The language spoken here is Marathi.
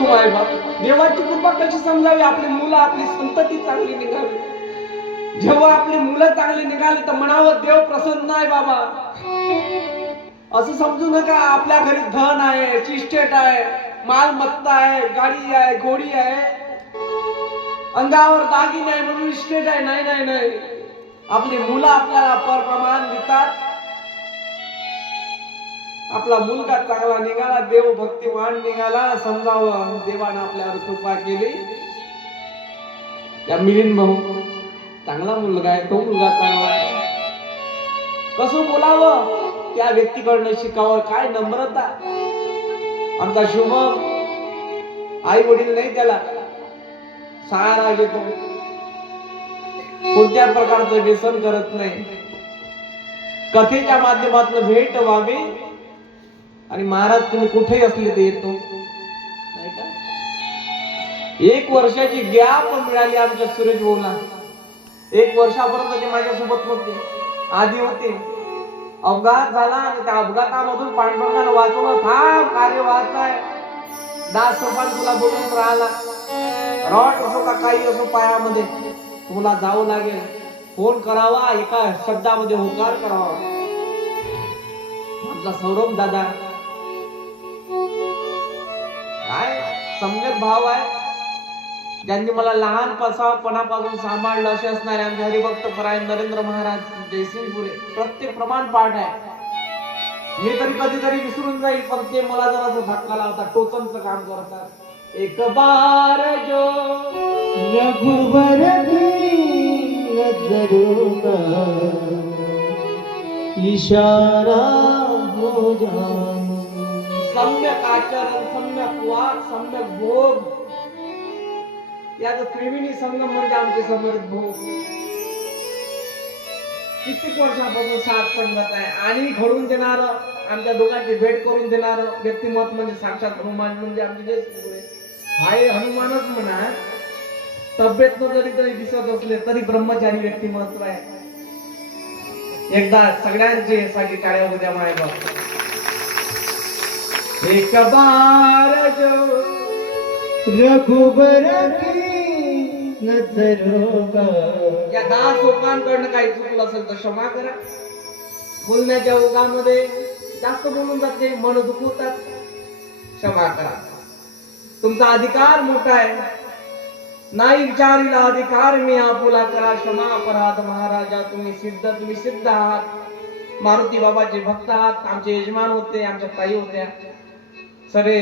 असतो माय बाप. देवाची कृपा कशी समजावी? आपली मुलं, आपली संतती चांगली निघावी. जेव्हा आपली मुलं चांगली निघाली तर म्हणावं देव प्रसन्न आहे बाबा. असं समजू नका आपल्या घरी धन आहे, इस्टेट आहे, मालमत्ता आहे, गाडी आहे, घोडी आहे, अंगावर दागिने आहे म्हणून इस्टेट आहे. नाही नाही नाही, आपली मुलं आपल्याला परप्रमाण देतात. आपला मुलगा चांगला निघाला, देव भक्तिमान निघाला, समजावं देवानं आपल्यावर कृपा केली. त्या मिलिंद भाऊ चांगला मुलगा आहे, तो मुलगा चांगला आहे. कसं बोलावं त्या व्यक्तीकडनं शिकावं, काय नम्रता. आमचा शुभम आई वडील नाही त्याला सहारा घेतो, कोणत्या प्रकारचं व्यसन करत नाही. कथेच्या माध्यमातून भेट व्हावी आणि महाराज तुम्ही कुठेही असले ते येतो. नाही का? 1 वर्षाची गॅप मिळाली आमच्या सुरेश भाऊला. 1 वर्षापर्यंत ते माझ्यासोबत नव्हते, आधी होते. अपघात झाला आणि त्या अपघातामधून पांडुरंगानं वाचवलं. थांब, कार्य वाचाय. 10 सोपान तुला बोलून राहिला, रॉड असो का काही असो पायामध्ये, तुला जावं लागेल. फोन करावा, एका शब्दामध्ये होकार करावा. आमचा सौरभ दादा काय सम्यक भाव आहे, ज्यांनी मला लहानपणापासून सांभाळलं असे असणारे आमचे हरिभक्त परायण नरेंद्र महाराज जयसिंगपुरे. प्रत्येक प्रमाण पाठ आहे. मी तरी कधीतरी विसरून जाईल, पण ते मला जरा धक्का लावतात, टोचनचं काम करतात. एक बार जो रघुबर की नजरों का इशारा हो जाए. सम्यक आचरण, सम्यक वाक, सम्यक भोग, याचा त्रिवेणी संगम म्हणजे आमचे समर्थ भोग. कित्येक वर्षापासून साथ संगत आहे आणि घडून देणार, आमच्या दोघांची भेट करून देणार व्यक्तिमत्व म्हणजे साक्षात हनुमान म्हणजे आमचे जयसिंगपुरे. हाय हनुमानच म्हणा, तब्येत जरी दिसत असले तरी ब्रह्मचारी व्यक्तिमत्व आहे. एकदा सगळ्यांचे साठी टाळ्या होऊ द्या माय बाप. एक बार जो रघुबर की नजरों का. या 10 लोकांकडनं काही चुकलं असेल तर क्षमा करा. बोलण्याच्या ओघामध्ये जास्त बोलून जाते, मन दुखवतात, क्षमा करा. तुमचा अधिकार मोठा आहे. नाही विचारीला अधिकार मी आपुला करा. क्षमा अपराध महाराजा, तुम्ही सिद्ध आहात. मारुती बाबाचे भक्त आहात. आमचे यजमान होते, आमच्या ताई होत्या. सरे